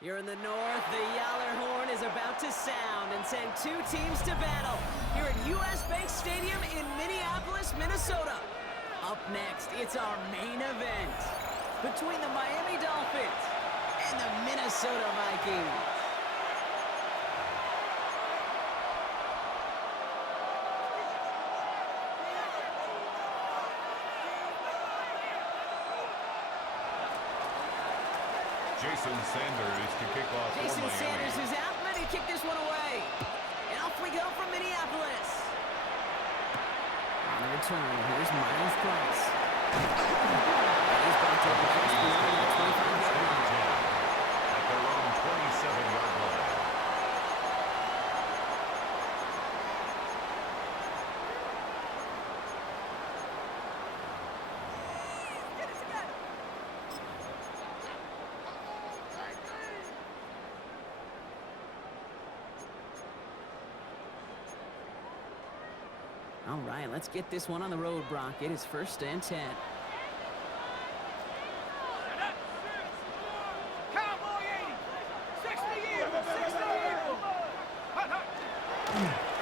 Here in the north, the Yowler horn is about to sound and send two teams to battle here at US Bank Stadium in Minneapolis, Minnesota. Up next, it's our main event between the Miami Dolphins and the Minnesota Vikings. Jason Sanders to kick off for Miami. Jason Sanders is out, ready to kick this one away. And off we go from Minneapolis. On the return, here's Miles Price. He's back to the just beyond the 25-yard line. At their own 27-yard line. All right, let's get this one on the road, Brock. It is 1st and 10. Cowboy 80, 60 Eagle, 60 Eagle.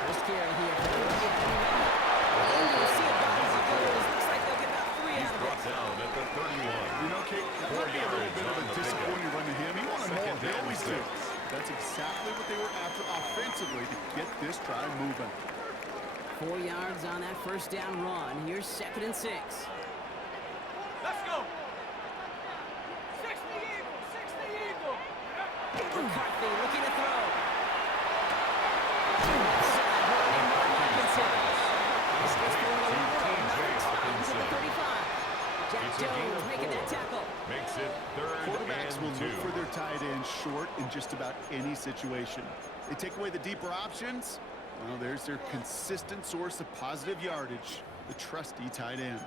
First carry here. And you'll see it back as he goes. Looks like they'll get about 3 He's out of brought it. down at the 31. You know, Kate, that might be a little bit of a disappointing run to him. He wanted more. They always do. That's exactly what they were after offensively to get this drive moving. 4 yards on that first down run. Here's 2nd and 6. Let's go. 60 Eagle, 60 Eagle. McCarthy looking to throw. This gets forward a little bit. He's at the 35. Jack Jones making that tackle. Makes it 3rd Quarterbacks will and 2. look for their tight end short in just about any situation. They take away the deeper options. Well, there's their consistent source of positive yardage, the trusty tight end.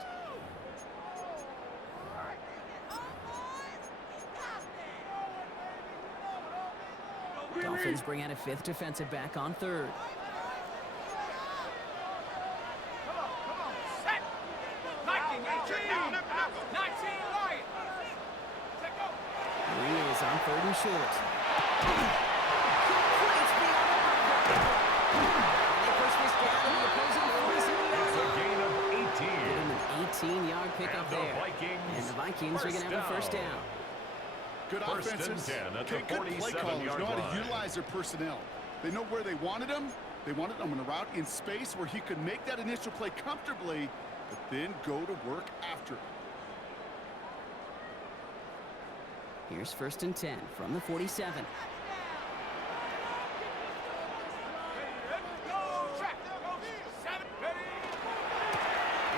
Dolphins bring out a 5th defensive back on 3rd. Come on, set. 19, 18, 19, Lion. Set go. Here he is on 3rd and short. It's a gain of 18. An 18-yard pickup And the there. Vikings And the Vikings are going to have a first down. Good 1st offenses, and 10 at the good play callers 47-yard know how to line. utilize their personnel. They know where they wanted them. They wanted them on a route in space where he could make that initial play comfortably, but then go to work after it. Here's 1st and 10 from the 47. Go, track. Go, 7, ready.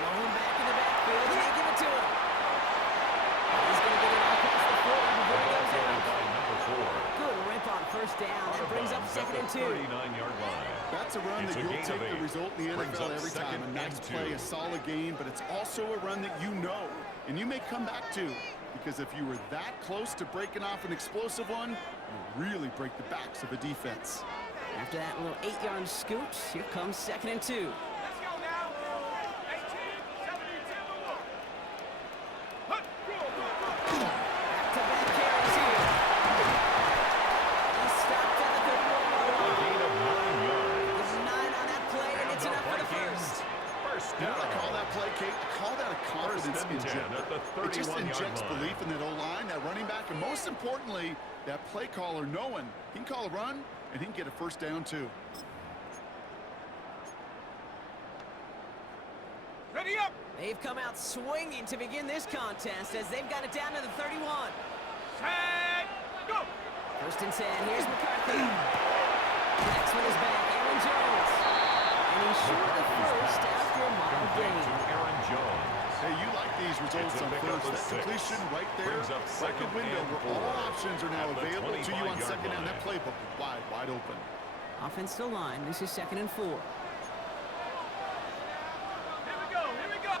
Blown back in the backfield, and they give it to him. He's going to get it all across the 40 before he goes out. By number 4. Good rip on first down. That brings up 2nd and 2. 39-yard line. That's a run It's that a you'll gain take of the 8. result in the Brings NFL up every time. 2nd A nice and play, 2. a solid gain, but it's also a run that you know, and you may come back to. Because if you were that close to breaking off an explosive one, you really break the backs of a defense. After that little 8-yard scoot, here comes 2nd and 2. Let's go now. 18, 72. Back-to-back carries here. He's stopped at the 31-yard A line. gain of 9 yards. This is 9 on that play, and And it's the enough for the Vikings, first. first You know what I call down. that play, Kate? I call that a confidence 1st and 10 injector. at the It just 31-yard injects line. belief in that O-line, that running back, and most importantly, that play caller knowing he can call a run and he can get a first down too. Ready up. They've come out swinging to begin this contest as they've got it down to the 31. Set, go. 1st and 10. Here's McCarthy. Next one is back. Aaron Jones. And he's short of the first after a mild Back gain. to Aaron Jones. Hey, you like these results It's a on pickup first. of That 6. completion right there, Brings up like a 2nd window and where 4. all options are now At the available to you on 25-yard 2nd down. line. That playbook wide, wide open. Offense still line. This is 2nd and 4. Here we go, here we go.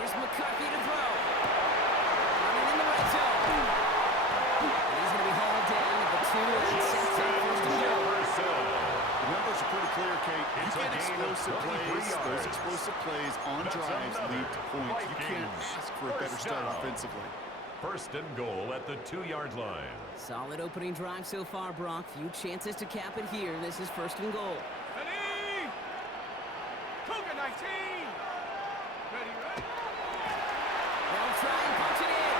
Here's McCarthy to throw. Running in the red zone. And he's going to be hauled down at the 2 and sent to 1st and goal. The numbers are pretty clear, Kate. You It's a get gain of explosive 23 plays. yards. Those explosive plays on That's drives another lead to points. You can't Vikings ask for a better first start down. offensively. First and goal at the 2-yard line. Solid opening drive so far, Brock. Few chances to cap it here. This is first and goal. Ready? Cougar 19. Ready, ready. They'll try and punch it in.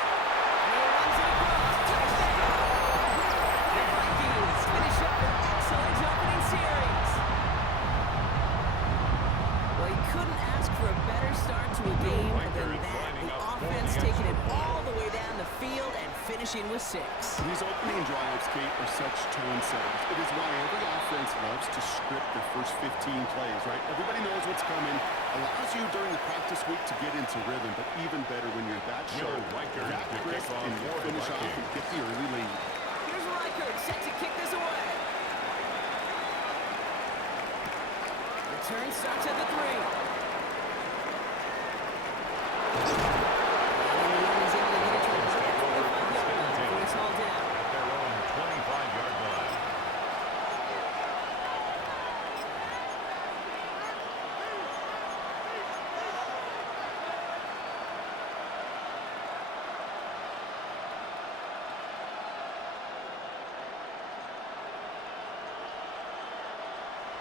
And he runs it across. Touchdown! The Vikings finish up an excellent opening series. Well, you couldn't ask for a better start to a game than that. The offense taking it all the way down the field and finishing with 6. These opening drives, Kate, are such tone setters. It is why every offense loves to script their first 15 plays, right? Everybody knows what's coming. Allows you during the practice week to get into rhythm, but even better when you're that sharp, that crisp, and you finish off and get the early lead. Here's Reichert set to kick this away. Return starts at the 3.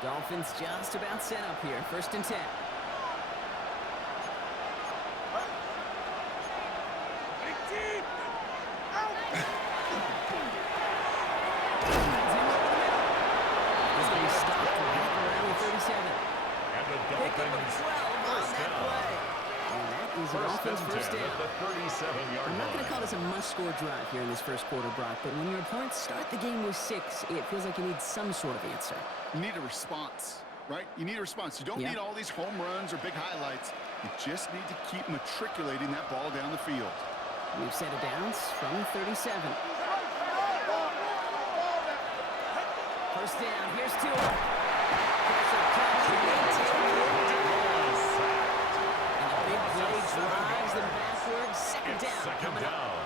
Dolphins just about set up here. First and 10. Big team. Out. He's going to be stopped right around the 37. And the Pick up a 12 Dolphins on first that down. play. And that is an offense first down. At the 37-yard I'm not going to line. call this a must-score drive here in this first quarter, Brock, but when your opponents start the game with 6, it feels like you need some sort of answer. You need a response, right? You need a response. You don't Yeah. need all these home runs or big highlights. You just need to keep matriculating that ball down the field. We've set a downs from 37. First down, here's Tua. Pressure comes and they take it. And a big play drives them backwards. Second It's down second coming up. down.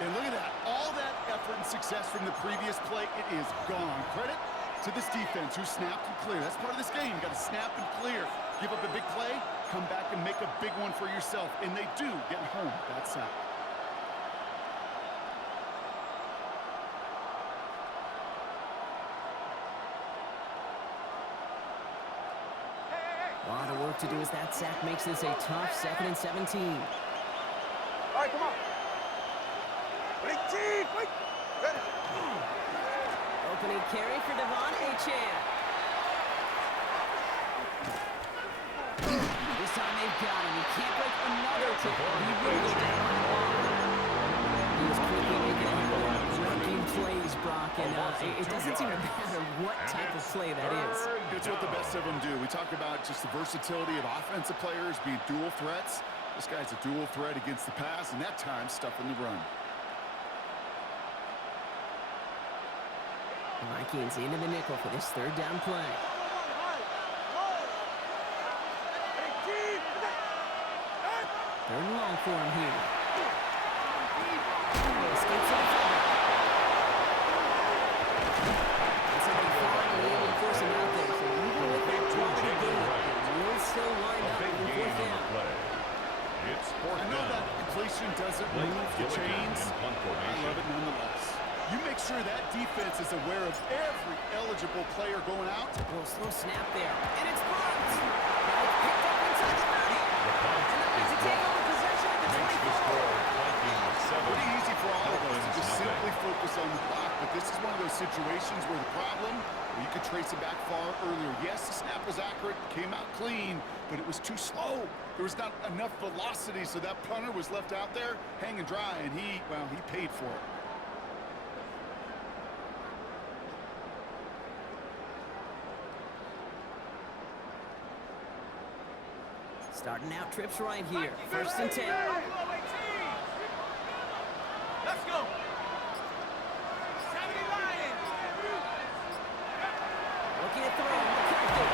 And look at that. All that effort and success from the previous play, it is gone. Credit to this defense who snapped and cleared. That's part of this game. You got to snap and clear. Give up a big play, come back and make a big one for yourself. And they do get home that sack. A lot of work to do as that sack makes this a tough 2nd and 17. All right, come on. Big team. Wait. Ready. Opening carry for Devon Achane. This time they've got him. He can't break another tackle. He will go down on the line. He was quickly making a handful of working plays, Brock, and it doesn't seem to matter what type of play that is. It's what the best of them do. We talk about just the versatility of offensive players being dual threats. This guy's a dual threat against the pass, and that time stuffing the run. Vikings into the nickel for this 3rd down play. Big team. 3rd and long for him here. Escapes on fire. And somebody finally able to force him out there. So even with that quality game, it will still wind up in 4th down. It's fourth I know down. that inflation doesn't move the chains. I love it nonetheless. You make sure that defense is aware of every eligible player going out. A little slow snap there. And it's blocked. Now it's picked up inside the 30. And the Vikings take over possession at the Makes the 24. score Vikings 7. Pretty easy for all of us to just Dolphins simply nothing. focus on the block, but this is one of those situations where the problem, you could trace it back far earlier. Yes, the snap was accurate, came out clean, but it was too slow. There was not enough velocity, so that punter was left out there hanging dry, and he paid for it. Starting out trips right here. First and 10. Let's go. 70 Lions. Looking at throw. McCarthy.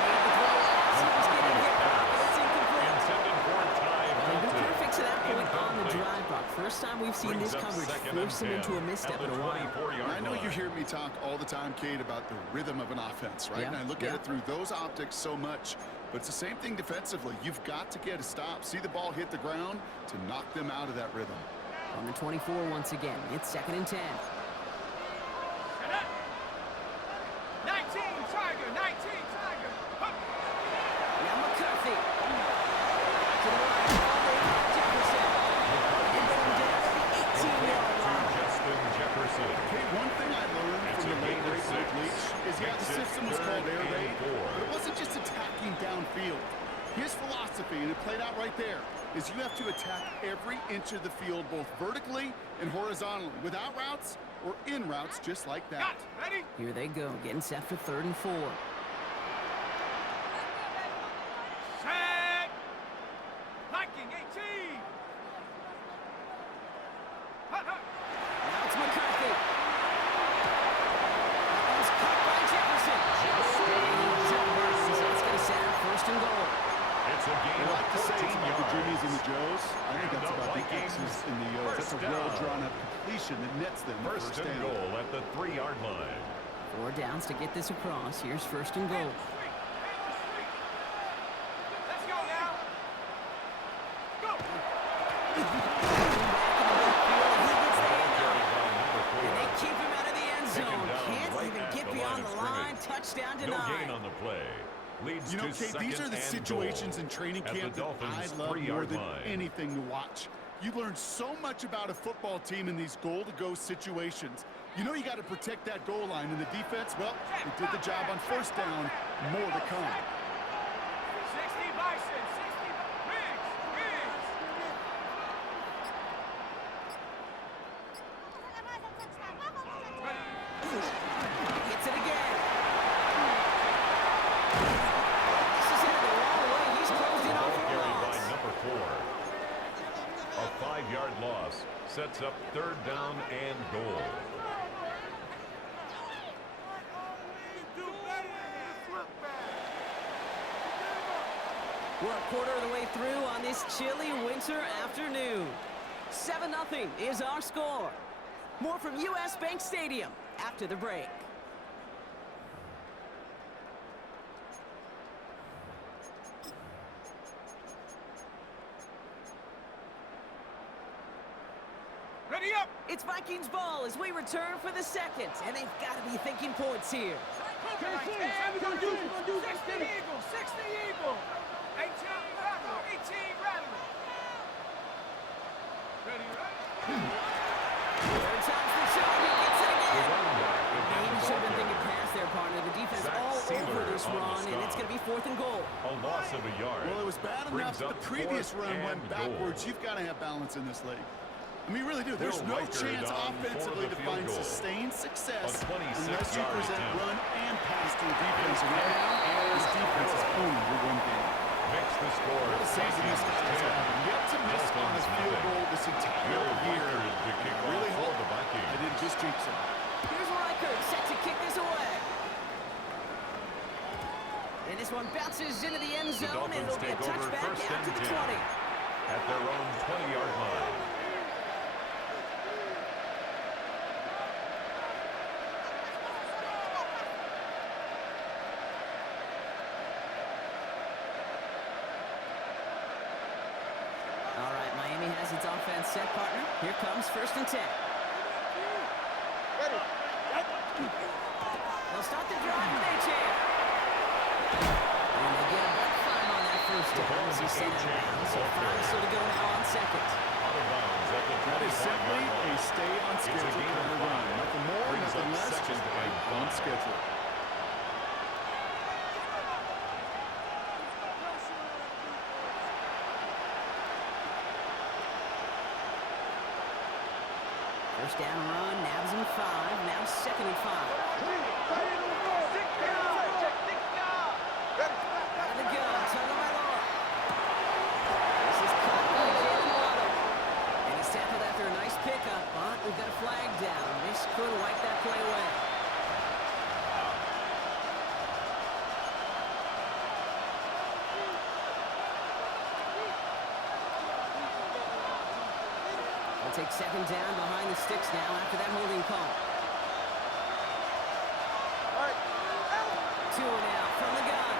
Made the throw as he was getting hit. It's incomplete. Intended for a time. Well, they've been perfect to that point on the drive block. First time we've seen this Brings up coverage second and force him 10 into a misstep at in the a while. 24-yard I know you line. hear me talk all the time, Kate, about the rhythm of an offense, right? Yeah, And I look yeah. at it through those optics so much. But it's the same thing defensively. You've got to get a stop, see the ball hit the ground to knock them out of that rhythm. On the 24 once again. It's 2nd and 10. 19, Tiger, 19, Tiger. Hup. Now McCarthy. To the right. Jefferson. And going down at the 18-yard line. Justin Jefferson. Hey, one thing I learned It's from a the late gain of great 6. Mike Leach is, yeah, the Makes it system was called 3rd air and raid, 4. but it wasn't just attacking downfield. His philosophy, and it played out right there, is you have to attack every inch of the field, both vertically and horizontally, without routes or in routes, just like that. Got it. Ready? Here they go, getting set for 3rd and 4. Set. Viking, 18. Hut, hut. Now it's McCarthy. That was caught by Jefferson. So it's going to set up 1st and goal. It's a gain I of like to say it's 14 about the yards. Jimmies and the Joes. I think And that's the about the Vikings, X's and the O's. That's a first down. well-drawn-up completion that nets them the First first and down. goal at the 3-yard line. 4 downs to get this across. Here's 1st and goal. Let's go now. Go. He gets the handoff. Carried by number 4. And they keep him out of the end Taken zone. down Can't right even at get the beyond line of the line. scrimmage. Touchdown No gain denied. on the play. Leads You know, to Kate, these are the 2nd and situations goal in training at the camp that I Dolphins' love more 3-yard than line. anything to watch. You learn so much about a football team in these goal-to-go situations. You know you got to protect that goal line, and the defense, well, they did the job on 1st down. More to come. 60 Bison, 60 Riggs, Riggs. Gets it again. This is headed the wrong way. He's closed in off Ball a carried by loss. number 4. A 5-yard loss sets up 3rd down and goal. We're a quarter of the way through on this chilly winter afternoon. 7-0 is our score. More from US Bank Stadium after the break. Ready up. It's Vikings ball as we return for the 2nd, and they've got to be thinking points here. 60 Eagle, 60 Eagle. 18 Rattle, 18 Rattle. Ready, right? 3rd time's the charm. He gets it The again. running back will get Maybe the should have ball been thinking carrier. past their partner. The defense Zach all Sealer over this on the run, and it's stop. going to be 4th and goal. A loss of a yard. Well, it was bad enough Brings that up the previous 4th run went and backwards. goal. You've got to have balance in this league. I mean, you really do. There's Bill no Reichard chance on offensively for the to field find goal. sustained success A 26 unless you yard present attempt. run and pass to a defense. And right now, this defense is owning your run game. Makes the score. What a season this guy has had. Yet to miss on a field goal this entire Bill year. Reichard to kick I off really for hope the Vikings. I didn't just jinx him. Here's Reichard set to kick this away. And this one bounces into the end The zone, and Dolphins it'll be a take over touchback 1st out to and the 10 20. at their own 20-yard line. All right, Miami has its offense set, partner. Here comes 1st and 10. They'll start the drive with A-Chan. And they get about 5 on that 1st down as he sent it down. So 5 still to go now on 2nd. Out of bounds at the That is simply 25-yard a line. stay on It's a schedule gain kind of of run. 5. Nothing more, Brings nothing up less, 2nd just and right on 5. schedule. First down run, nabs him 5. Now 2nd and 5. Out of the gun, Tagovailoa. This is caught by Jalen Waddle. And he's tackled after a nice pickup, but we've got a flag down. This could wipe that play away. They'll take 2nd down behind the sticks now after that holding call. 2 and out from the gun.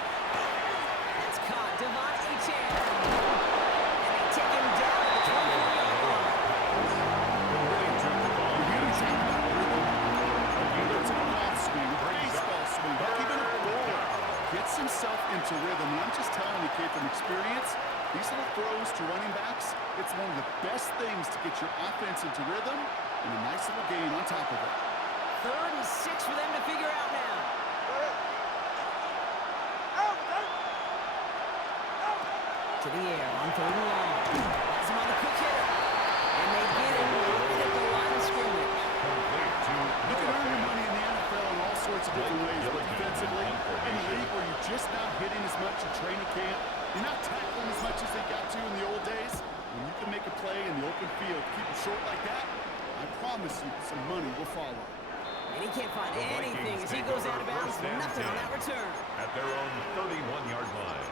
That's caught. Devon A-Chan. And they take him down at the 24-yard line. comes to running backs, it's one of the best things to get your offense into rhythm and a nice little gain on top of it. 3rd and 6 for them to figure out now. To the air on 3rd and long. Has him on the quick hitter. And they get him right at the line of scrimmage. You can earn your money in the NFL in all sorts of different ways, but defensively, in a league where you're just not hitting as much in training camp, you're not tackling as much as they got to in the old days, when you can make a play in the open field, keep it short like that, I promise you some money will follow. And he can't find anything as he goes out of bounds. Nothing on that return. At their own 31-yard line.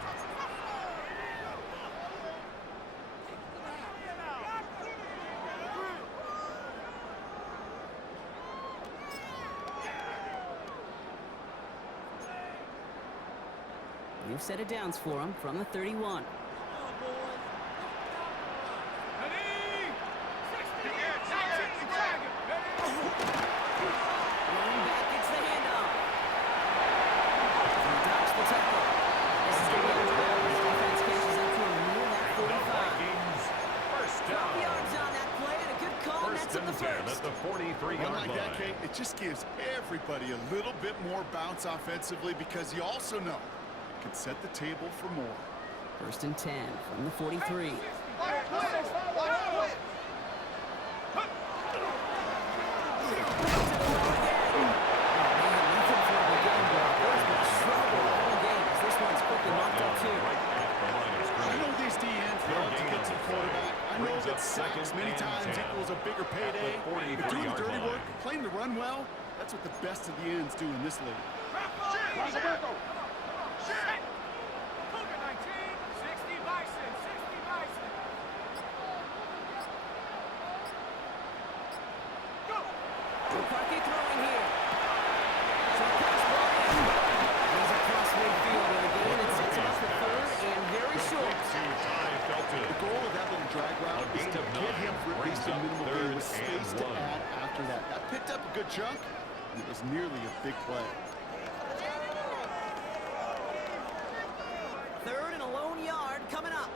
New set of downs for him from the 31. Running back gets the handoff. He ducks the tackle. This is going to be a drive. His defense catches up to him near that 45. First 12 down. yards on that play and a good call. And that's First at and the 10 first. at the 43-yard Like line. that, Kate, it just gives everybody a little bit more bounce offensively because you also know you can set the table for more. 1st and 10 from the 43. I know these DNs love to get to the quarterback. I know that sacks many times equals a bigger payday. But doing the dirty work, playing to run well, that's what the best of the ends do in this league. McCarthy throwing here. So pass ball in. He's across midfield with a gain that sets him up for 3rd and very short. The goal of that little drag route is to get him for at least a minimal gain with space to add after that. That picked up a good chunk, and it was nearly a big play. 3rd and a lone yard coming up.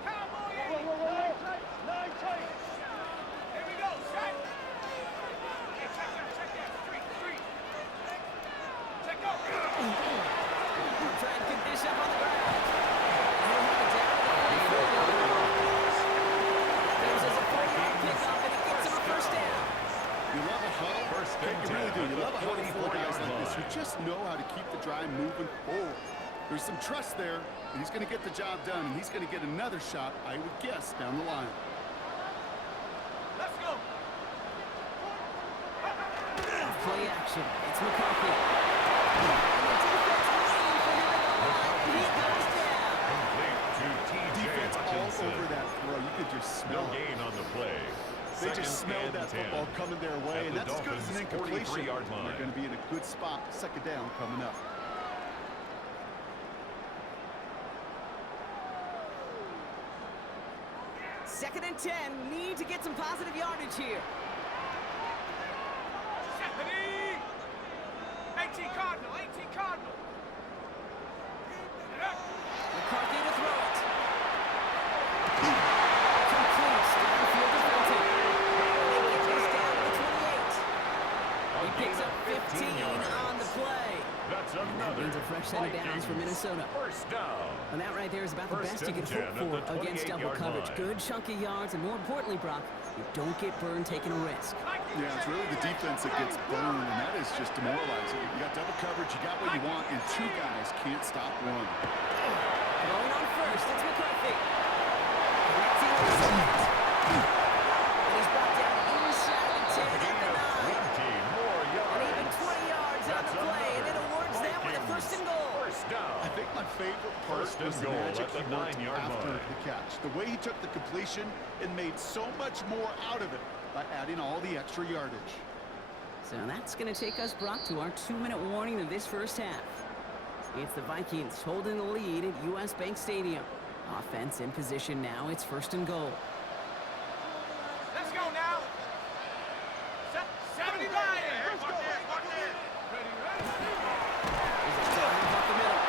Try and get this up on the ground. He'll have it down to the 44. There's a 4-yard pickup, and it gets him a first down. You love a huddle? First You and really 10 do. at You the love a huddle for 44-yard guys like this who line. just know how to keep the drive moving forward. There's some trust there, and he's going to get the job done, and he's going to get another shot, I would guess, down the line. Let's go. Play action. It's McCarthy. And the defense waiting for him at the line. He goes down. Complete to T.J. Defense all Hutchinson. over that throw. You could just No smell it. gain on the play. They just smelled that 10 football coming their way, at and the that's as good as an Dolphins' incompletion. 43-yard They're line. going to be in a good spot. 2nd down coming up. Second and 10. Need to get some positive yardage here. 18 Cardinal, 18 Cardinal. McCarthy to throw it. Complete. Downfield defensive. And they get this down to the 28. He picks up 15 on the play. That's And that another means a fresh set of downs for Minnesota. First down. And that right there is about the First best you and can hope 10 at for the against double 28-yard coverage. line. Good chunky yards, and more importantly, Brock, you don't get burned taking a risk. Yeah, it's really the defense that gets burned, and that is just demoralizing. You got double coverage, you got what you want, and 2 guys can't stop one. Throwing on first, it's McCarthy. Connecting with second. And he's brought down inside the 10 at the 9. 20 more And yards. even 20 yards on the play, and it awards them with a first and goal. First down. I think my favorite part First and was the goal magic at the he worked 9-yard after line. the catch. The way he took the completion and made so much more out of it by adding all the extra yardage. So that's going to take us, Brock, to our 2-minute warning of this first half. It's the Vikings holding the lead at U.S. Bank Stadium. Offense in position now. It's first and goal. Let's go now. 79. There's a dive up the middle.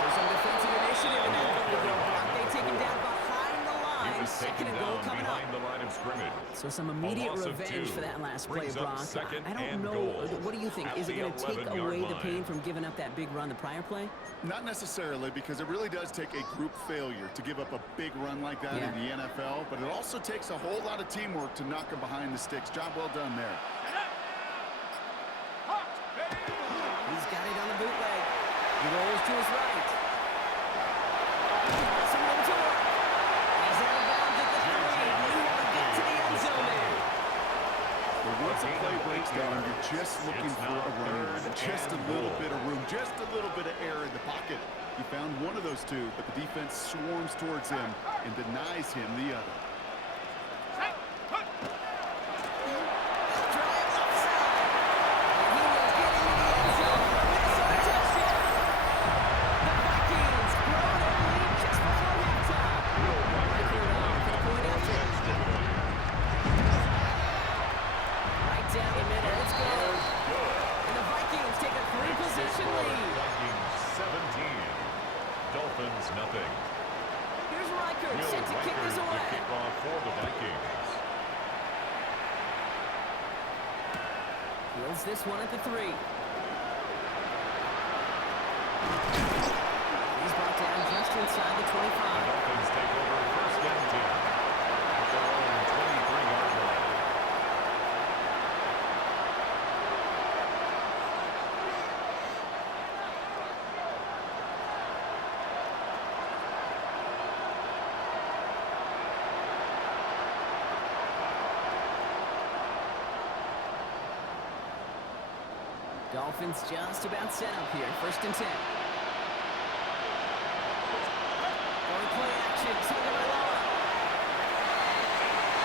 So some defensive initiative in that goal. Brock, they take him down behind the line. Second and goal down coming up. behind the line of scrimmage. So some immediate loss of revenge 2 for that last play, brings up Brock. second I don't and know. goal What do you think? at Is it the going to take 11-yard away the line. pain from giving up that big run the prior play? Not necessarily, because it really does take a group failure to give up a big run like that in the NFL, but it also takes a whole lot of teamwork to knock him behind the sticks. Job well done there. He's got it on the bootleg. He rolls to his right. Some room to work. He's out of bounds at the 3. He won't get to the end zone there. But once a play breaks down, you're just looking for a run. Just a little bit of room, just a little bit of air in the pocket. He found one of those two, but the defense swarms towards him and denies him the other. Nothing. Here's Reichert set to kick this The away. kickoff for the Vikings. Fields this one at the 3. He's brought down just inside the 25. The Dolphins take over first and 10 at their own 23-yard line. Dolphins just about set up here. First and 10. Going play action. Taken by Law.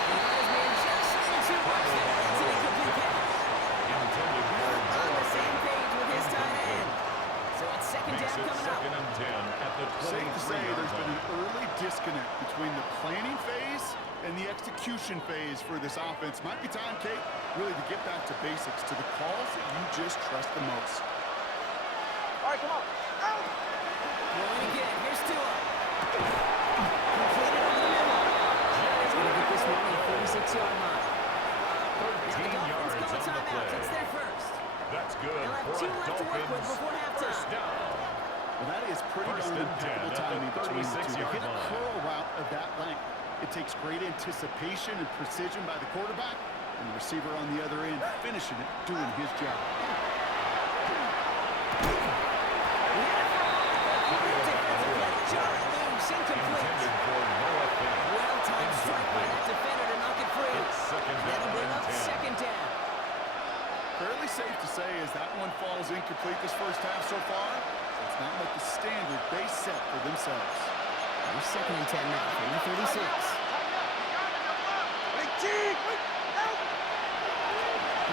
The Irish man just into watch there. It's an incomplete pass. Intended for Not on the same page with his tight end. So it's second down Makes it coming up. second and 10 at the Safe to say 23-yard there's been line. an early disconnect between the planning phase and the execution phase for this offense. Might be time, Kate, really to get back to basics, to the calls that you just trust the most. All right, come on. Out. Rolling again. Here's Tua. Completed over the middle. He's going to get this one at 46-yard line. Now the 13 Dolphins yards call on the timeout. play. It's their first. That's good They'll have for 2 a left to work with Dolphins before halftime. first down. Well, that is pretty First darn and 10 impeccable at the timing between the two. To 36-yard hit a line. curl route of that length, it takes great anticipation and precision by the quarterback, and the receiver on the other end finishing it, doing his job. Intended for Noah Fant. Well-timed strike by that defender to knock it free. It's second down That'll bring and up 10. second down. Fairly safe to say as that one falls incomplete this first half so far, it's not like the standard they set for themselves. Here's second and 10 now from the 36. Big team. Out.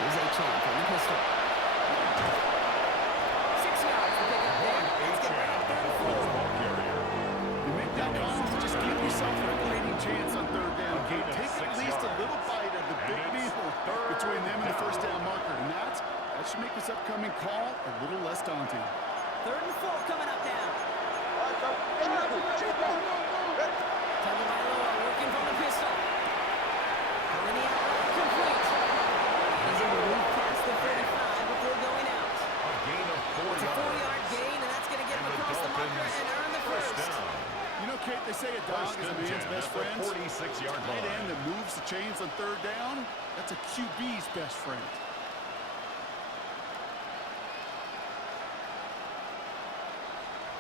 Here's A-Chain from the pistol. 6 yards to pick up there. Let's get back A-Chain, the third and Dolphins 4. ball carrier. You make that call to just give yourself a fighting chance on third down. A gain of Take 6 at least a yards. little bite of the And big it's meal third between them and the first down. down marker. And that should make this upcoming call a little less daunting. Third and 4 coming up now. All right, so. Ready? Tagovailoa working from the pistol. Pulling the out complete. He's able to move past the 35 before going out. A gain of 4 It's a yards. 4-yard gain, and that's going to get him And the across the marker Dolphins and earn the first first. down. You know, Kate, they say a dog First is a and man's 10 best at the friend. 46-yard Tight end line. that moves the chains on third down, that's a QB's best friend.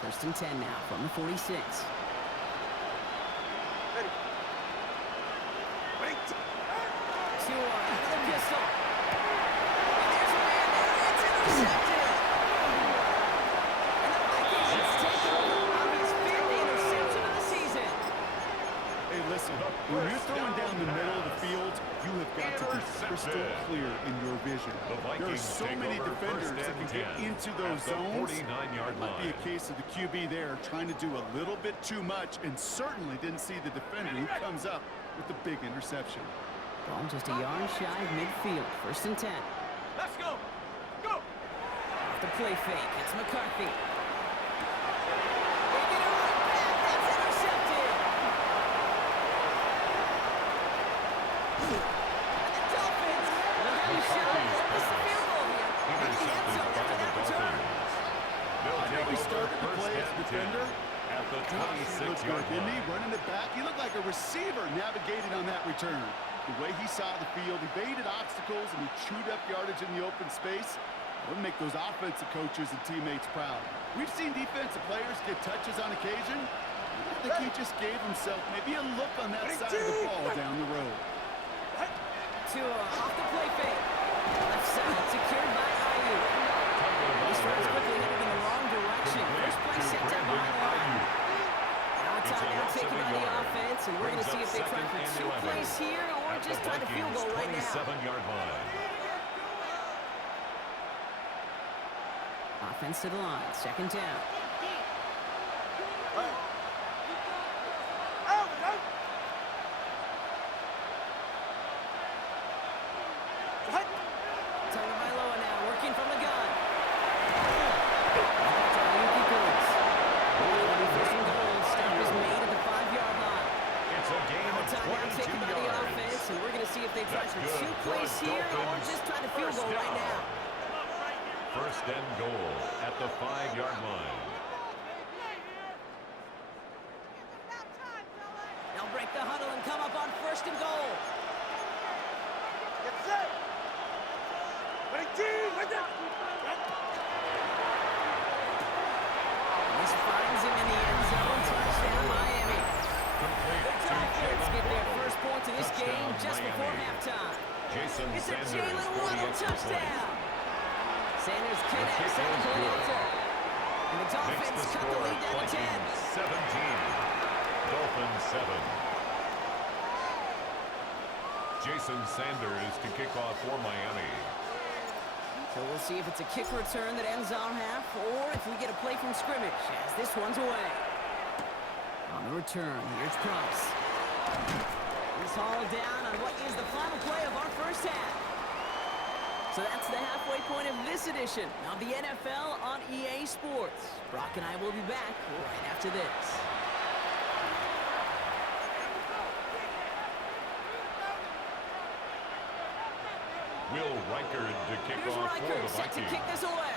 First and 10 now from the 46. Ready? Wait. Tua into the pistol. And there's a man there. It's intercepted. And the Vikings take over on his 5th interception of the season. Hey, listen, when you're throwing down the middle of the field, you have got to be crystal Intercepted. clear in your vision. The There are Vikings so take many over defenders first that and can get 10 into those at the zones. 49-yard Might be line. a case of the QB there trying to do a little bit too much and certainly didn't see the defender who comes up with the big interception. Ball just a yard shy of midfield. First and 10. Let's go. Go. Off the play fake. It's McCarthy. They get it right back. That's intercepted. And the Dolphins will have a shot at the field goal here. In the end zone after that return. They'll take He over started the first play as and 10 defender. at the He looked 26-yard good, didn't he? line. Running it back. He looked like a receiver navigating on that return. The way he saw the field, he baited obstacles, and he chewed up yardage in the open space. That would make those offensive coaches and teammates proud. We've seen defensive players get touches on occasion. I think he just gave himself maybe a look on that side of the ball down the road. Tua off the play fake. Left side secured by Ayu. This round's quickly headed in the wrong direction. First play set down behind the line. Now a timeout taken by the offense, and we're going to see if they try for 2 plays here or just try the field goal right now. 27-yard line. Offense to the line, second down. Tagovailoa now working from the gun. First and goal. Stop is made at the 5-yard line. It's a gain of Timeout 22 taken by the yards. offense, and we're going to see if they try That's for good 2 for plays the here or Dolphins. just try the field goal First right down. now. First and goal at the 5-yard line. They'll break the huddle and come up on first and goal. Get set. Ready, team. Right there. This finds him in the end zone. Touchdown, Miami. Complete The to Dolphins get their Waddle. first points of this game Touchdown, just before Miami. halftime. Jason It's a Sanders Jalen for the Waddle extra touchdown. point. Sanders The connects kick on the is point good. after. And the Makes Dolphins the cut the score lead down to 10. Vikings 17. Dolphins 7. Jason Sanders to kick off for Miami. So we'll see if it's a kick return that ends our half or if we get a play from scrimmage as this one's away. On the return, here's Price. He's hauled down on what is the final play of our first half. So that's the halfway point of this edition of the NFL on EA Sports. Brock and I will be back right after this. Will Reichard to kick Here's off for Riker the set to Vikings. kick this away.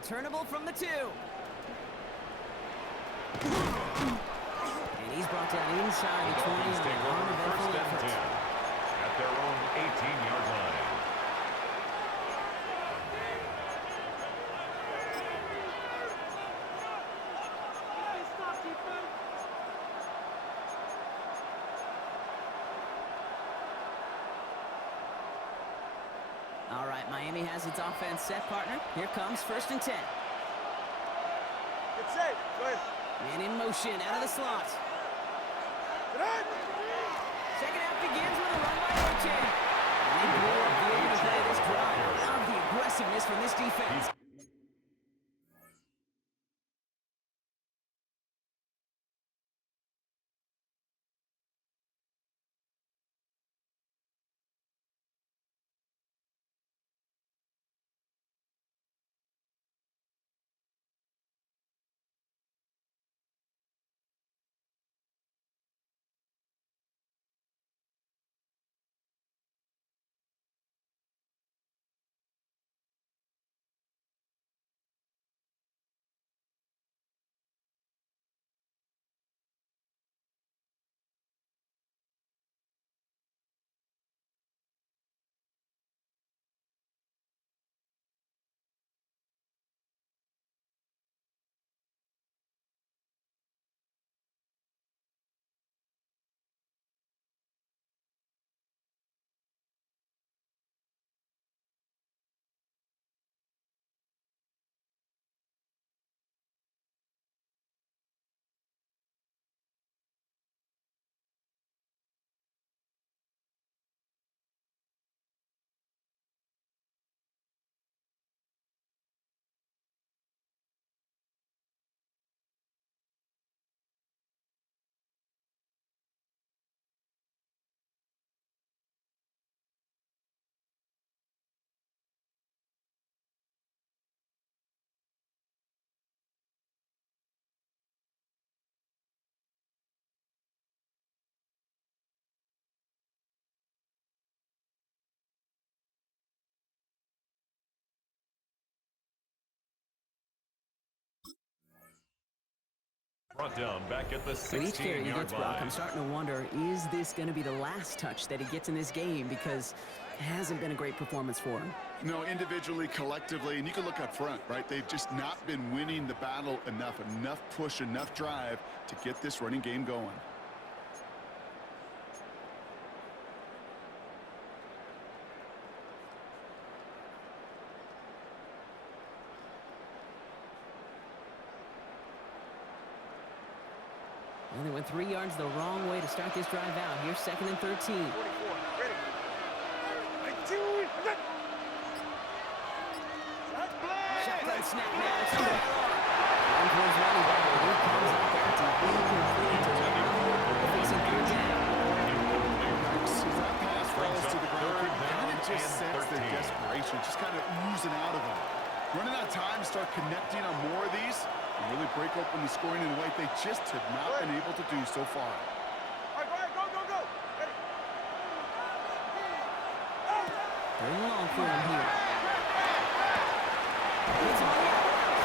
Returnable from the 2. And he's brought down inside the 20 Dolphins on take an over uneventful first and 10 effort. at their own 18-yard line. All right, Miami has its offense set, partner. Here comes first and 10. Get set. Go ahead. Man in motion out of the slot. Get on. Second half begins with a run by Archie. And they blew up the end of this drive. Love the aggressiveness from this defense. He's Brought down back at the With each carry he 16-yard gets, Brock, I'm line. starting to wonder, is this going to be the last touch that he gets in this game? Because it hasn't been a great performance for him. No, individually, collectively, and you can look up front, right? They've just not been winning the battle enough push, enough drive to get this running game going. And they went 3 yards the wrong way to start this drive out. Here's 2nd and 13. 44. Ready. 19. Shotgun snap now. It's one for his running back. Here comes a empty. Incomplete to facing 3rd down. As that pass falls to the ground, it kind of just sets the desperation, just kind of oozing out of them. Running out of time to start connecting on more of these and really break open the scoring in a way they just have not been able to do so far. All right, go, go, go, go. Ready. Third and long for him here. It's on the outback.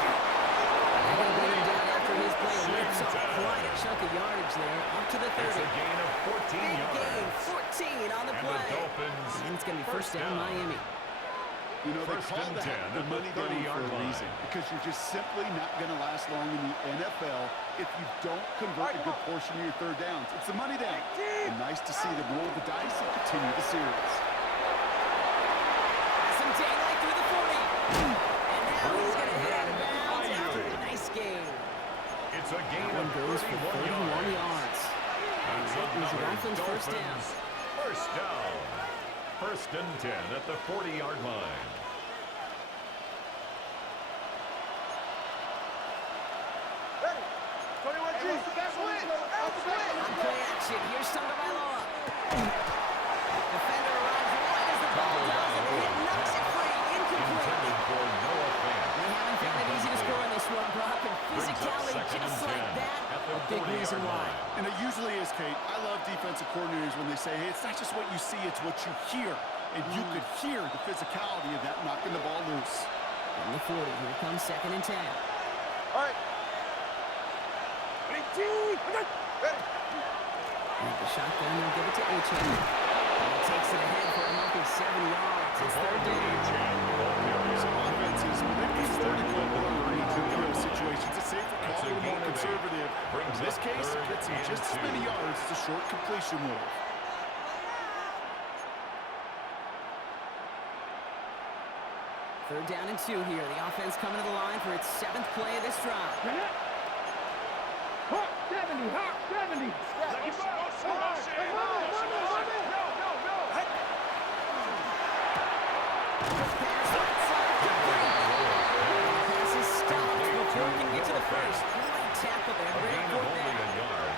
They're going to bring him down after his play. Rips off quite a chunk of yardage there. Up to the 30. It's a gain of 14 Big yards. gain, 14 on the And play. the Dolphins And it's going to be first down Miami. You know, they First call and that 10 the at the money down 30-yard for a reason, line. because you're just simply not going to last long in the NFL if you don't convert a good portion of your third downs. It's the money down. And nice to see them roll the dice and continue the series. Some daylight through the 40. And now he's going to head out of bounds after a nice gain. It's a gain That one of goes for 31 yards. And that is the Dolphins' first down. First down. First and 10 at the 40-yard line. Ready. 21 G. Split. On play action, here's Tagovailoa. Defender arrives right as the ball does, and the hit knocks it free. Incomplete. Intended for no offense. They haven't found it easy to score in this one, Brock, and physicality just like that, a big reason why. And it usually is, Kate. I love defensive coordinators when they say, hey, it's not just what you see, it's what you hear. And you could hear the physicality of that knocking the ball loose. On the 40, here comes 2nd and 10. All right. 18. Ready. And the shotgun, they'll give it to H.M. And he takes it ahead for a healthy 7 yards. It's 3rd down. Some offenses, they've preferred to go early into situations. It's safe for calling them more conservative. In this case, it gets him just as many yards as a short completion move. 3rd down and 2 here. The offense coming to the line for its 7th play of this drive. 70. 70. Pass is stopped before he can get to the first. Great tackle there. A Great gain of fourth only down. a yard.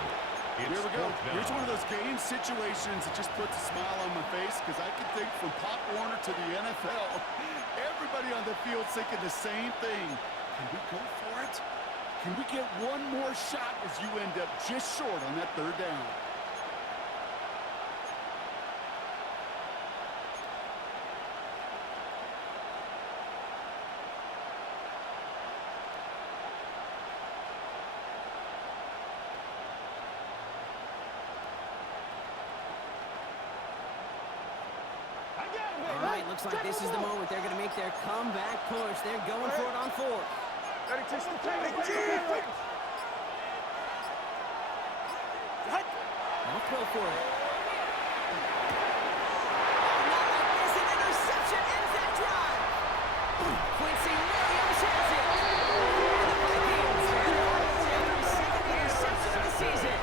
Here It's we go. 4th down. Here's one of those game situations that just puts a smile on my face, because I can think from Pop Warner to the NFL, everybody on the field thinking the same thing. Can we go for it? Can we get one more shot as you end up just short on that 3rd down? All right, looks like this is the moment. They're going to make their comeback push. They're going for it on 4th. Ready to I'll throw for it. Not like this. An interception ends that drive. Quincy Williams has it. And the Vikings are on their 2nd interception of the season.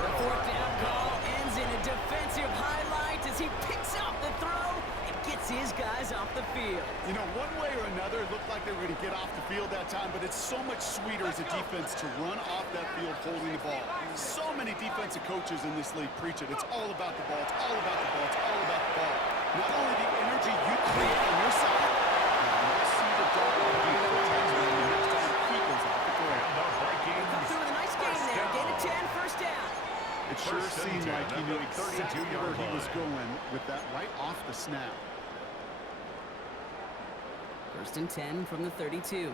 The 4th down call ends in a defensive highlight as he picks up the throw and gets his guys off the field. You know, one way or another, it looked like they were going to get off the field that time, but it's so much sweeter as a defense to run off that field holding the ball. So many defensive coaches in this league preach it. It's all about the ball. It's all about the ball. It's all about the ball. Not only the energy you create on your side, you see the dog on the defense when the next time he goes off the field. And the Vikings Come through with a nice game there. Gain of 10, first down. It sure First and seemed 10 like he at knew the exactly 32-yard where he was line. going with that right off the snap. 1st and 10 from the 32.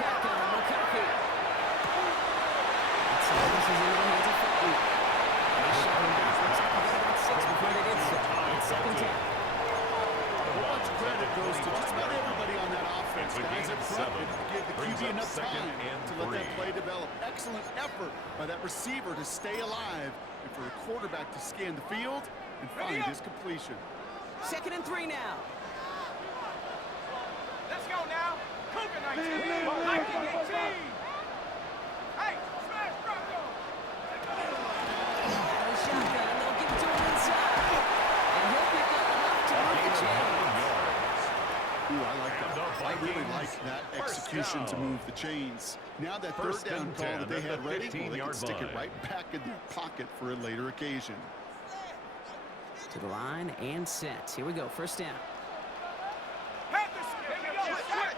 shotgun. McCarthy. This is into the hands of Fulton. They shot him down. Looks like he got about 6 before they did so. It's second down. Much credit goes to just about everybody on that offense. Guys up front give the QB enough time to let that play develop. Excellent effort by that receiver to stay alive and for the quarterback to scan the field and find his completion. 2nd and 3 now. Let's go now. Cougar 19. Viking 18. Hey, smash Bronco. Out of the shotgun. They'll give it to him inside. And he'll pick up enough to move the chains. Ooh, I like that. I really like that execution to move the chains. Now that third down call that they had ready, well, they can stick it right back in their pocket for a later occasion. To the line and set. Here we go. First down.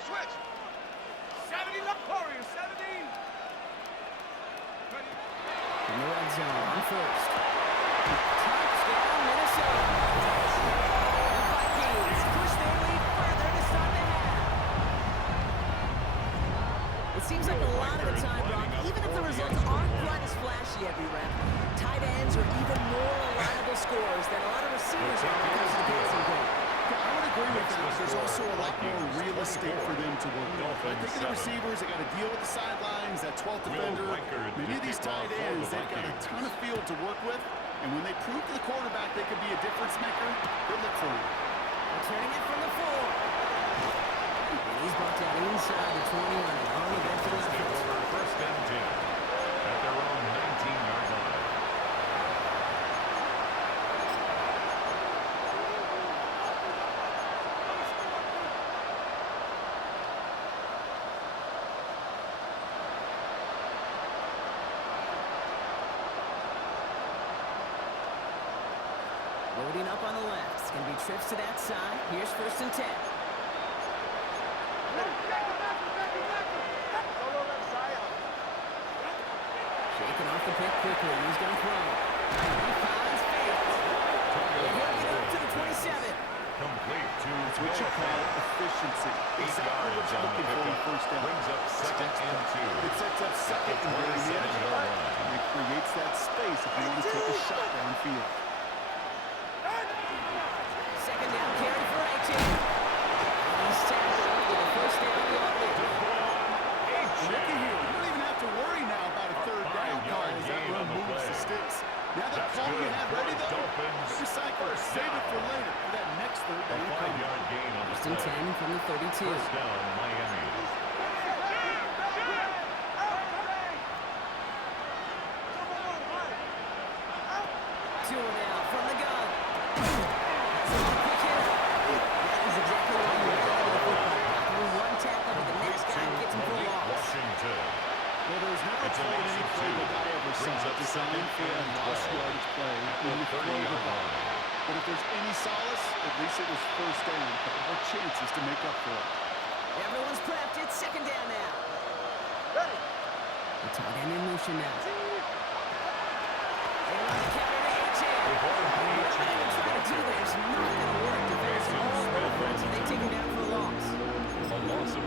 Switch. 70 Warriors, 70. In the red zone on first. Touchdown, Minnesota. The Vikings push their lead further to start the half. It seems like a lot of the time, Brock, even if the results aren't quite as flashy every rep, tight ends are even more reliable scorers than a lot of receivers are when it comes to the passing game. I would agree with that. There's also a lot more real estate for them to work with. I think of the receivers, they got to deal with the sidelines, that 12th defender. Many of these tight ends, they've got a ton of field to work with. And when they prove to the quarterback they can be a difference maker, they'll look for him. Returning it from the 4. And he's brought down inside the 20 on an early benefit of the First and 10 at their own 19-yard line. Loading up on the left. It's going to be trips to that side. Here's 1st and 10. Shaking off the pick quickly. He's going to throw. He finds Fields. And he'll get up to the 27. Complete to It's what you call efficiency. Exactly what you're looking for in first down. Brings up 2nd and 2. It sets up second and very manageable. And it creates that space if you want to take a shot downfield. Second down carry for 18. He's tackled with a first down yardage. Looky here, you don't even have to worry now about a third down call as that run moves the sticks. Now that call you have ready though, recycle it, save it for later for that next third down call. 5-yard gain on the 1st and 10 from the 32. First down, Miami. 2 now from the gun. That's a quick hit. That is exactly what you want out of the football. Through one tackle, but the next guy gets him for a loss. Washington. Well, there's never It's a played loss any of play 2. that I ever saw Brings up designed for a 2nd and lost 12. yardage play when you throw the 30-yard ball. line. But if there's any solace, at least it was first down. A couple more chances to make up for it. Everyone's prepped. It's second down now. The tight end in motion now. They run the counter to H.A. Whatever they try to do there is not going to work. Defense all over it, so they take him down for a loss.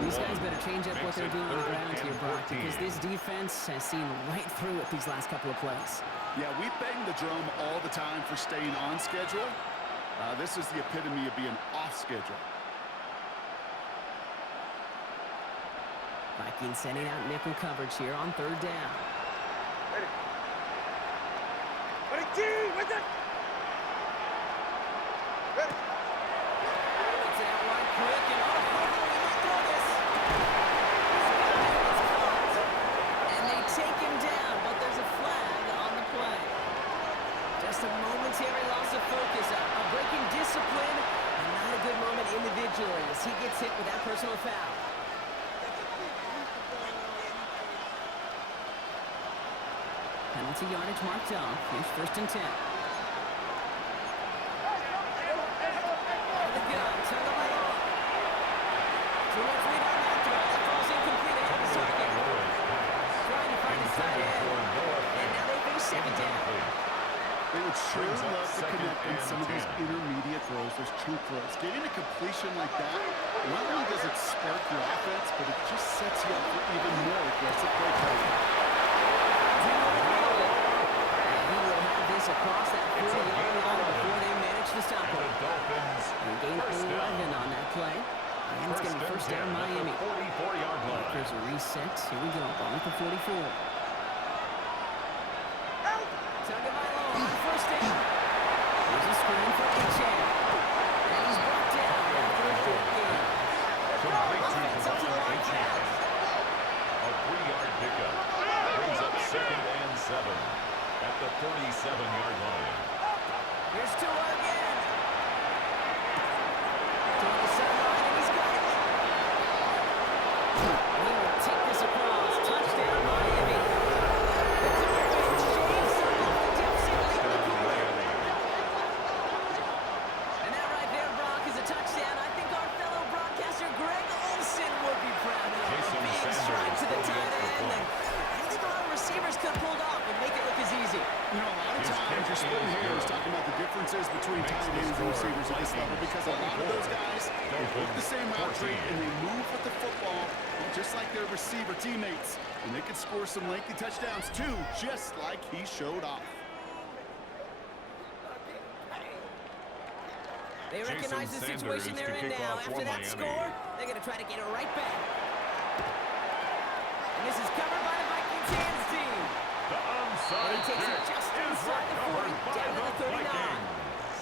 These guys better change up what they're doing on the ground here, Brock, because this defense has seen right through it these last couple of plays. Yeah, we bang the drum all the time for staying on schedule. This is the epitome of being off schedule. Vikings sending out nickel coverage here on third down. Ready, T, with it. Ready. It's out wide quick, and he might throw this. It's caught. And they take him down, but there's a flag on the play. Just a momentary loss of focus, a break in discipline, and not a good moment individually as he gets hit with that personal foul. Penalty yardage marked off. Here's 1st and 10. The gun, turn the right on. Too much lead on that throw. That falls incomplete ahead of the target. Trying to find his tight end. And now they face second down. They would sure love to connect in some of these intermediate throws, those true throws. Getting a completion like that, not only does it spark your offense, but it just sets you up for even more aggressive play calling. He will have this across that 40-yard line before they manage to stop him. And gain 11 on that play. And it's going to be first down Miami. 44-yard line. There's a reset. Here we go. Ball at the 44. Tagovailoa on first down. Here's a screen for Etienne. And he's brought down after a 4 gain. Offense up to the line. A 3-yard pickup. Brings up 2nd and 7 at the 37-yard line. Here's Tua again. To the sideline, and he's got it. And he will take this across. Touchdown, Miami. The Dolphins shave some off the deficit late in the quarter. And that right there, Brock, is a touchdown. I think our fellow broadcaster Greg Olsen would be proud of. Jason Big Sanders strike to the for the tight extra end. point. And I think a lot of receivers could have pulled off and make it look as easy. You know, a lot of times you're splitting hairs talking about the differences between tight ends and receivers at this level because a lot of those guys, they work the same route tree and they move with the football just like their receiver teammates. And they can score some lengthy touchdowns too, just like he showed off. They recognize the Jason situation Sanders they're to in kick now. off for After that Miami. score, they're going to try to get it right back. And this is covered by the Vikings hands team. The And onside he takes it kick just is inside the 40, recovered by down to the the 39. Vikings.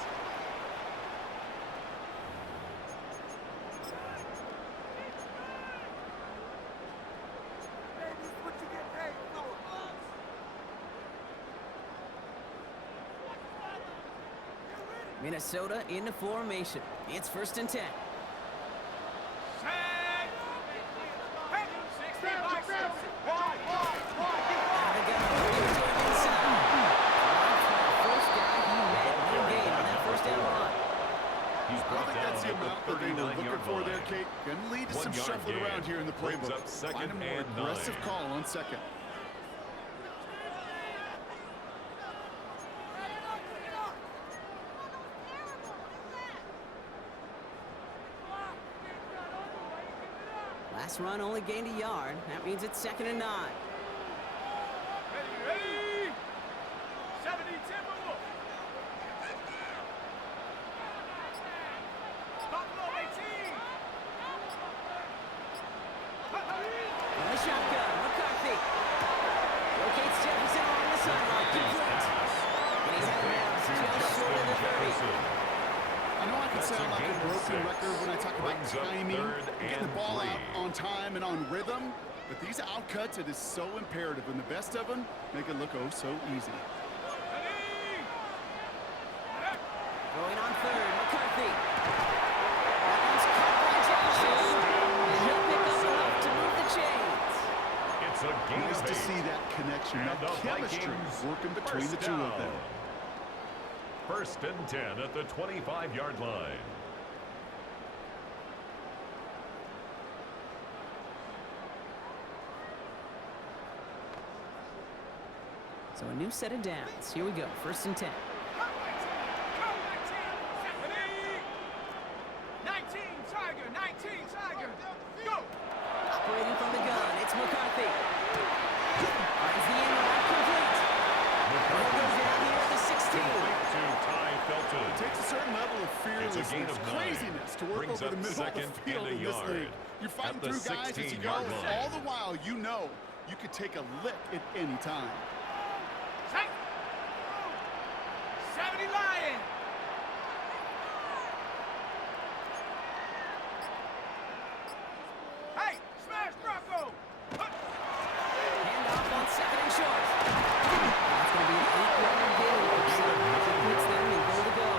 Minnesota in the formation. It's 1st and 10. Set. Hey, 60 by 6. Wide. Now to go. Here's him inside. First guy he read. No gain on that first down line. He's I brought think down that's the at amount the that they were looking 39-yard for line. there, Kate. Going to lead to some 1 yard shuffling gain. around here in the Brings playbook. up 2nd Find a more and aggressive 9. call on 2nd. Last run only gained a yard. That means it's 2nd and 9. Ready. 70 Timberwolves. Buffalo 18. On the shotgun, McCarthy. Locates Jefferson along the sideline. Complete. And he's out of bounds just short of the 30. I know I can That's sound a like gain a of broken 6. record when I talk about Brings up timing, 3rd getting the and ball 3. out on time and on rhythm, but these outcuts, it is so imperative, and the best of them make it look oh so easy. Going on 3rd, McCarthy. That one's caught by Jefferson. And he'll pick up enough to move the chains. It's a gain Nice of to 8. see that connection, And that the chemistry Vikings working between the first two of down. them. 1st and 10 at the 25-yard line. So a new set of downs. Here we go. 1st and 10. 19 Tiger. Go. Operating from the gun. It's McCarthy. Finds the end route complete. Ball goes down here at the 16. To Ty Felton. It takes a certain level of It's a gain fearlessness, of 9. craziness to work Brings over the up middle of the 2nd field and a in this yard. league. You're fighting At the through guys as you go, 16-yard and line. all the while you know you could take a lick at any time. 70 Lion. Hey, smash Bronco. Hand off on 2nd and short. That's going to be an 8-yard gain. So hits them and goal to go.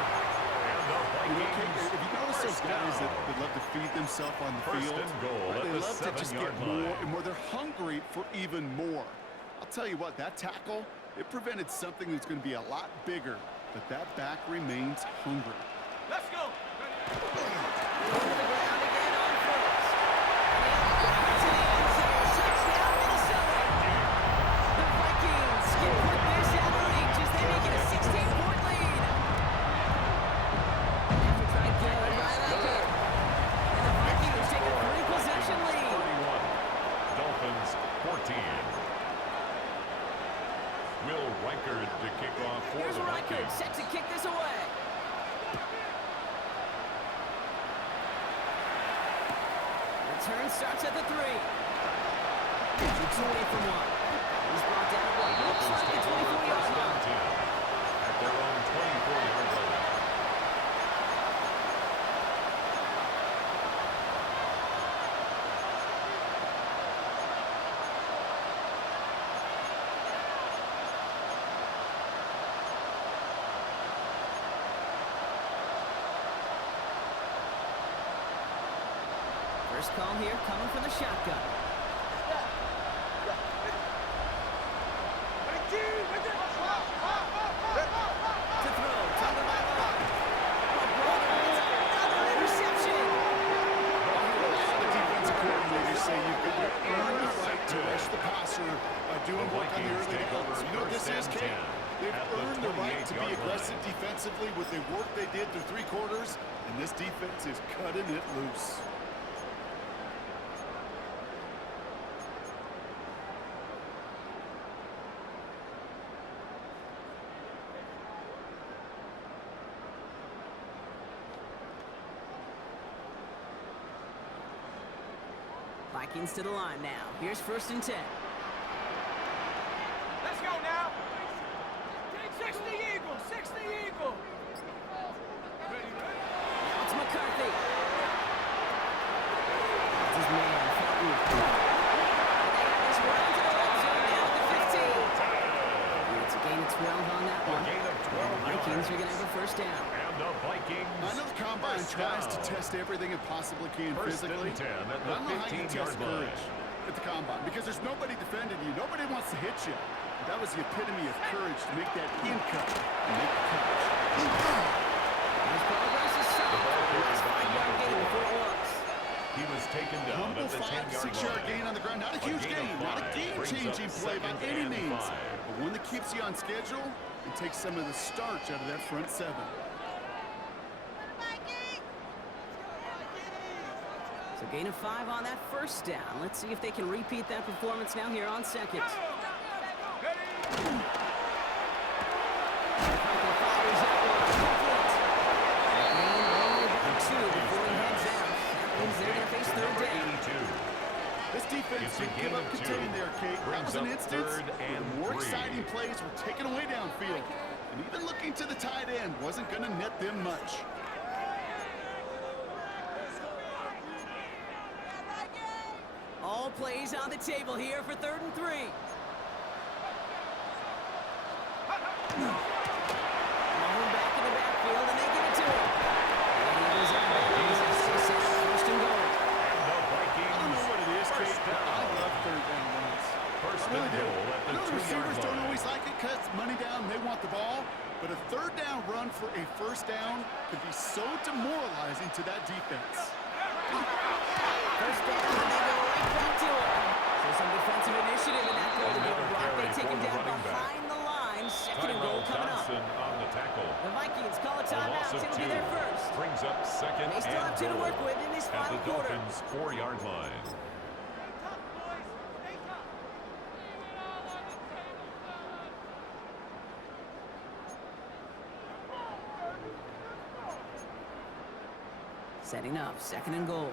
And the You know, Kate, Vikings if you notice those first guys down. that love to feed themselves on the First field, and goal right, at they the love to just get 7-yard more line. and more. They're hungry for even more. I'll tell you what, that tackle, it prevented something that's going to be a lot bigger, but that back remains hungry. Let's go. Going to the ground again on 1st. And to the end zone. Touchdown, Minnesota. The Vikings can put this out of reach as they make it a 16-point lead. Return starts at the 3. Keeps away from one. He's brought down at what looks like the 24-yard line. At their own 24-yard line. First call here coming from the shotgun. To throw, Tonga by line. Another interception. The defensive coordinators say you've got to earn the right to rush the passer by doing work on the early downs. You know what this is, Kate? They've earned the right to be aggressive defensively with the work they did through 3 quarters, and this defense is cutting it loose. Vikings to the line now. Here's 1st and 10. Let's go now. 6 the Eagle. 6 the Eagle. Now it's McCarthy. That's his man, Felton. This round to the red zone now at the 15. It's a gain of 12 on that one. A gain of 12 The Vikings are going to yards. have a first down. And the Vikings. I know the combine first tries to down. test everything it possibly can First and physically. 10 at But the I don't know how you 15-yard test line. courage at the combine because there's nobody defending you. Nobody wants to hit you. But that was the epitome of courage to make that in cut and make the catch. His progress is solid. Last 5-yard gain before it was. He was taken down Humble at the 5 to 10-yard 6-yard line. gain on the ground. Not a A huge gain of gain, not a 5 game-changing brings up play by 2nd any and means. 5. But one that keeps you on schedule and takes some of the starch out of that front 7. So gain of 5 on that first down. Let's see if they can repeat that performance now here on 2nd. Fires that one. Complete. Gain only about 2 before he heads out. That means they're going to face 3rd down. 82. This defense It's a didn't gain give up of 2. contain there, Kate. That Brings was an up instance 3rd where and more 3. exciting plays were taken away downfield. And even looking to the tight end wasn't going to net them much. All plays on the table here for 3rd and 3. Long back in the backfield, and they give it to him. And he goes out there. He's at 6 first and goal. And the I Vikings. don't know what it is, First Kate, but I down. love 3rd down runs. First I really and do. goal at I the know the 2-yard receivers don't line. always like it because money down, they want the ball. But a 3rd down run for a first down can be so demoralizing to that defense. First down, and they go right back to it. So some defensive initiative in that goal to go Another block. They carry take for him the down running back. behind the line. 2nd and goal Tyrell coming up. Johnson on the tackle. The Vikings call a A timeout. loss of It'll 2. be their first. Brings up 2nd They still and have 2 to goal work with in this at final the quarter. Dolphins' 4-yard line. Setting up, 2nd and goal.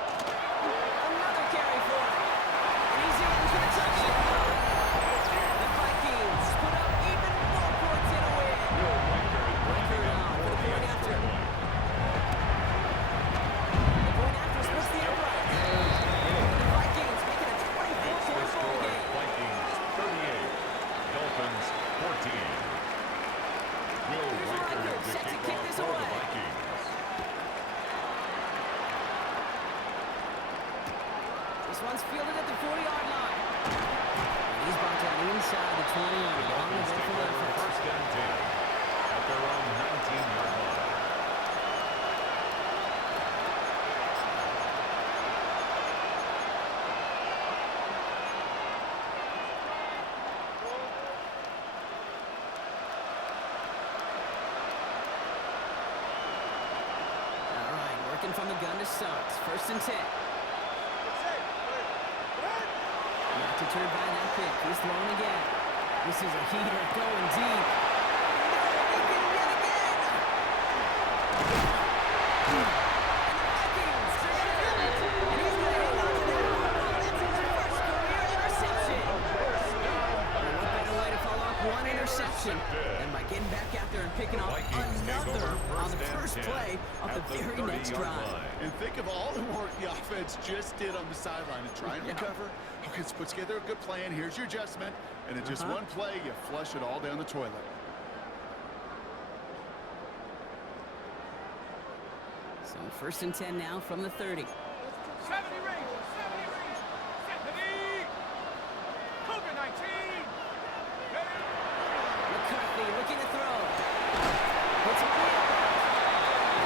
Another carry for him. And he's in for the touchdown. The Vikings put up even more points in a win. Record on for the point after. The point after splits the upright. The Vikings make it a 24-point ball game. Vikings 38, Dolphins 14. Will Riker the set to kick kickoff this for the away. Vikings. This one's fielded at the 40-yard line. And he's brought down inside the 20 on a long Dolphins take eventful over effort. 1st and 10 at their own 19-yard line. All right, working from the gun to Suggs. 1st and 10. Not deterred by that pick. He's thrown again. This is a heater going deep. No, they did it yet again. Vikings are going to have it. And he's going to hang on to that one. That's his first career interception. Well, what better way to follow up one interception than by getting back out there and picking off another on the first play of the very next drive. And think of all the work the offense just did on the sideline to try and recover. Okay, let's put together a good plan. Here's your adjustment. And in just one play, you flush it all down the toilet. So 1st and 10 now from the 30. 70 range. 70 range. 70. Cougar 19. McCarthy looking to throw. Puts him away.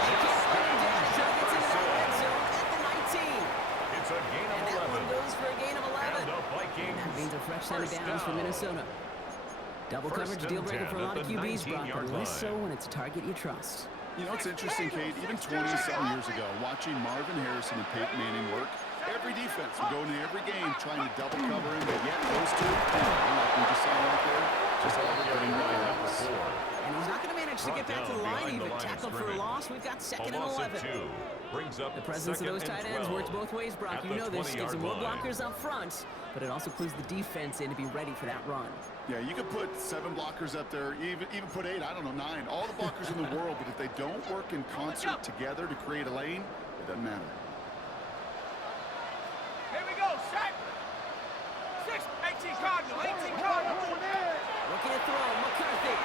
He can't put him down until he gets into that red zone at the 19. It's a gain of And that 11. one goes for a gain of 11. And the Vikings. That means a fresh set of downs for Minnesota. Double First coverage, deal and breaker 10 for a lot of at the QBs, Brock, but 19-yard less so line. when it's a target you trust. You know, it's interesting, Kate, even 20-something years ago, watching Marvin Harrison and Peyton Manning work, every defense would go into every game trying to double cover him, but yet those two, like we just saw right there, just all getting right out the floor. And he's not going to manage to get back to the line even. Tackled for a loss. We've got 2nd and 11. Brings up The presence of those tight ends works both ways, Brock. You know this. Gives him more blockers up front, but it also clues the defense in to be ready for that run. Yeah, you could put 7 blockers up there, even put 8, I don't know, 9. All the blockers in the world, but if they don't work in concert together to create a lane, it doesn't matter. Here we go. Set. 6. 18 Cardinal. 18 Cardinal. Looking to throw. McCarthy.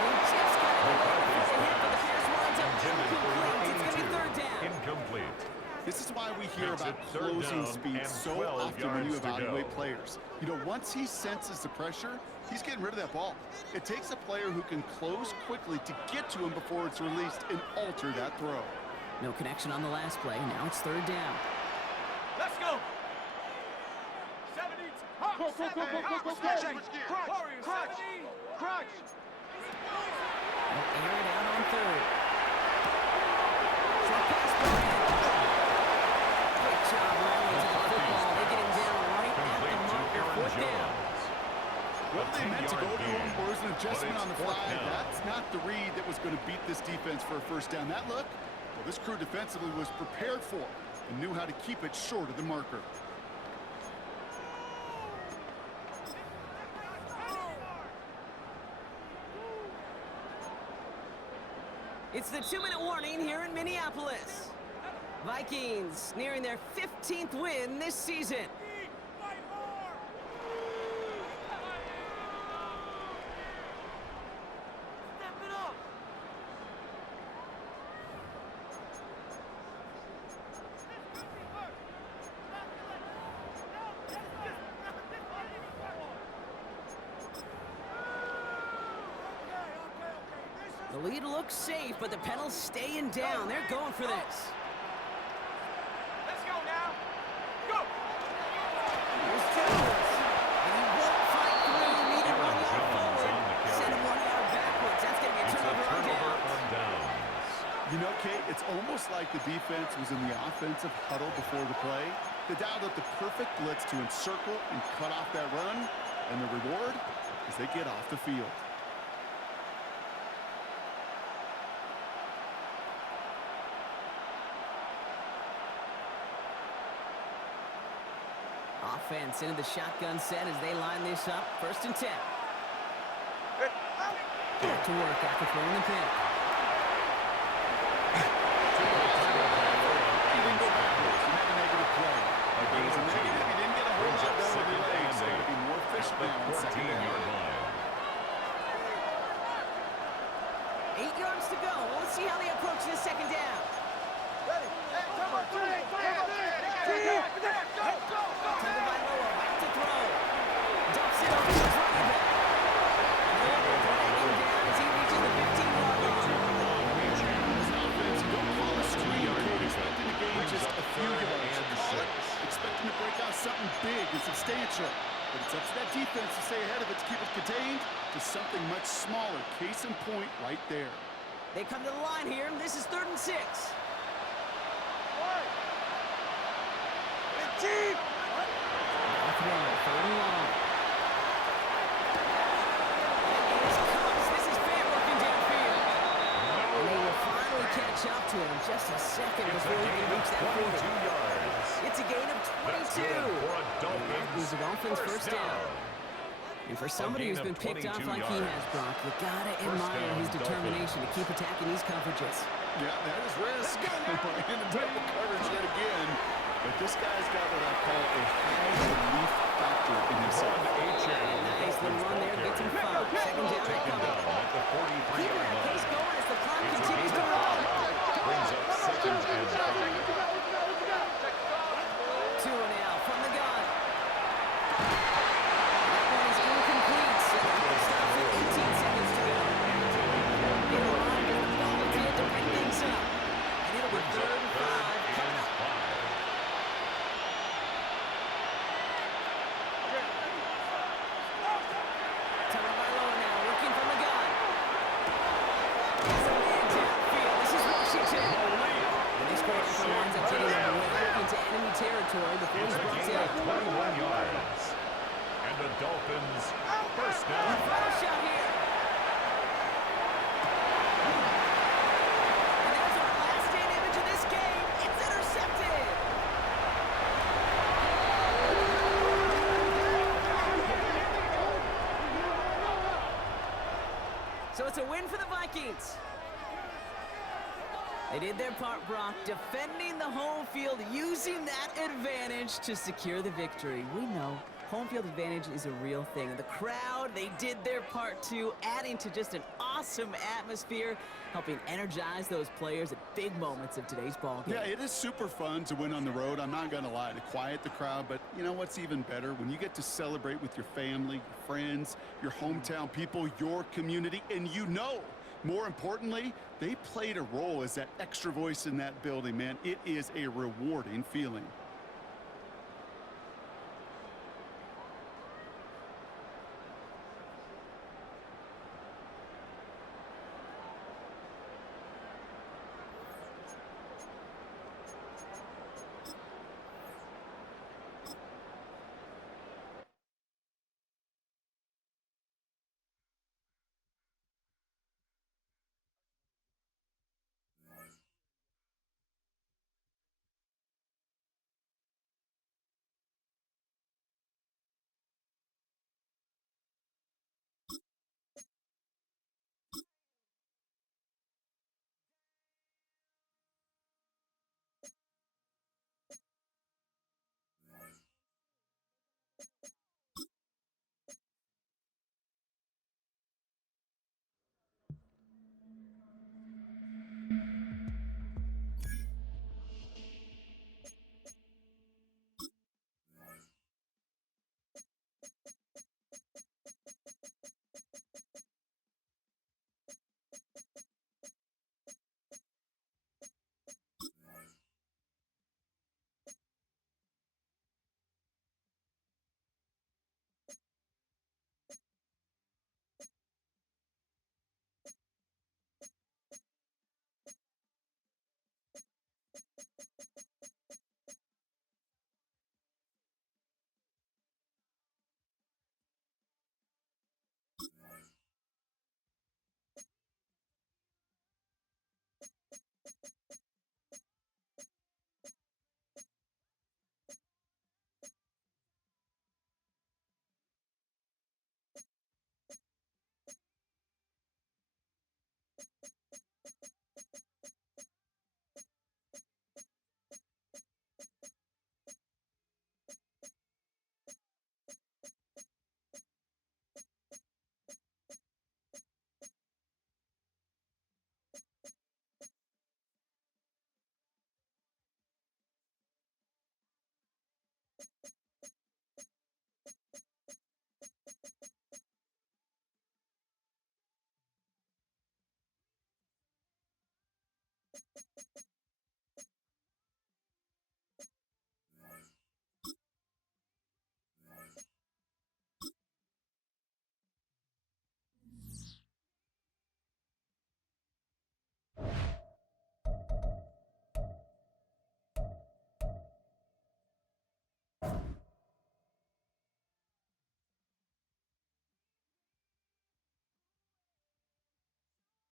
And just got it away before the hit, but the pass winds up incomplete. It's going to be 3rd down. Incomplete. This is why we hear Makes about it 3rd closing down speed and so 12 often when you yards to evaluate go. players. You know, once he senses the pressure, he's getting rid of that ball. It takes a player who can close quickly to get to him before it's released and alter that throw. No connection on the last play. Now it's 3rd down. Let's go. 70. Hawk. Go, go, go, go, go, go, go. Warriors. 70. Crunch. They'll air it out on 3rd. Short pass Bryant. Great job rallying to the football. They get him down right at the marker. 4th down. Whether they meant to go to him or was an adjustment it's on the 4th fly, down. that's not the read that was going to beat this defense for a 1st down. That look, well, this crew defensively was prepared for and knew how to keep it short of the marker. It's the 2-minute warning here in Minneapolis. Vikings nearing their 15th win this season. Fight hard. Step it up. The lead looks safe, but the pedals staying down. They're going for this. Let's go now. Go. Here's Jones. And he won't fight through. Needed 1 yard forward. Send him 1 yard backwards. That's going to be a It's a turnover on turnover downs. on downs. You know, Kate, it's almost like the defense was in the offensive huddle before the play. They dialed up the perfect blitz to encircle and cut off that run, and the reward is they get off the field. Offense into the shotgun set as they line this up. 1st and 10. Back to work after throwing the pick. Even go backwards and have a negative play. It was a negative. He didn't get a whole lot done with the legs. So to be more efficient The now on 2nd down. 14-yard line. 8 yards to go. Let's see how they approach this 2nd down. Tagovailoa back to throw. Dumps it over to his running back. And they will drag him down as he reaches the 15-yard line. As an offense, you don't call a screen code expecting to gain just a few yards. You call it expecting to break out something big and substantial. But it's up to that defense to stay ahead of it, to keep it contained to something much smaller. Case in point right there. They come to the line here. This is 3rd and 6. Deep. Now throw. 3rd and long. And here's Cox. This is Fant working downfield. And just a second It's a before he gain can of reach that 22 40. yards. It's a gain of That's 22. good for a That is the Dolphins' Dolphins first down. And for somebody gain who's of been picked off 22 like he yards. has, Brock, you gotta First admire down, his determination Dolphins. to keep attacking these coverages. Yeah, that is risk. In the double coverage yet again. But this guy's got what I call a high relief factor in himself. Nice little run there, gets him 5. Second down, they Taken come. down at the 43-yard Keeping that line. pace going as the clock It's a continues gain to of run. 5. Brings up second and 5. 2 now from the gun. That one is incomplete. So the clock stops with 18 seconds to go. In a line with the ball at the end to bring things up. And it'll be Brings up 3rd and 5 coming up. 5. Coming by low now, working from the gun. He's a man downfield. This is Washington. And this great effort winds up taking him well into enemy territory before he's It's a brought gain of down. 21 yards. And the Dolphins first down. Final shot here. And there's our last stand image of this game. It's intercepted. So it's a win for the Vikings. They did their part, Brock, defending the home field, using that advantage to secure the victory. We know home field advantage is a real thing. And the crowd, they did their part too, adding to just an awesome atmosphere, helping energize those players at big moments of today's ball game. Yeah, it is super fun to win on the road. I'm not going to lie, to quiet the crowd. But you know what's even better? When you get to celebrate with your family, your friends, your hometown people, your community, and you know, more importantly, they played a role as that extra voice in that building, man. It is a rewarding feeling.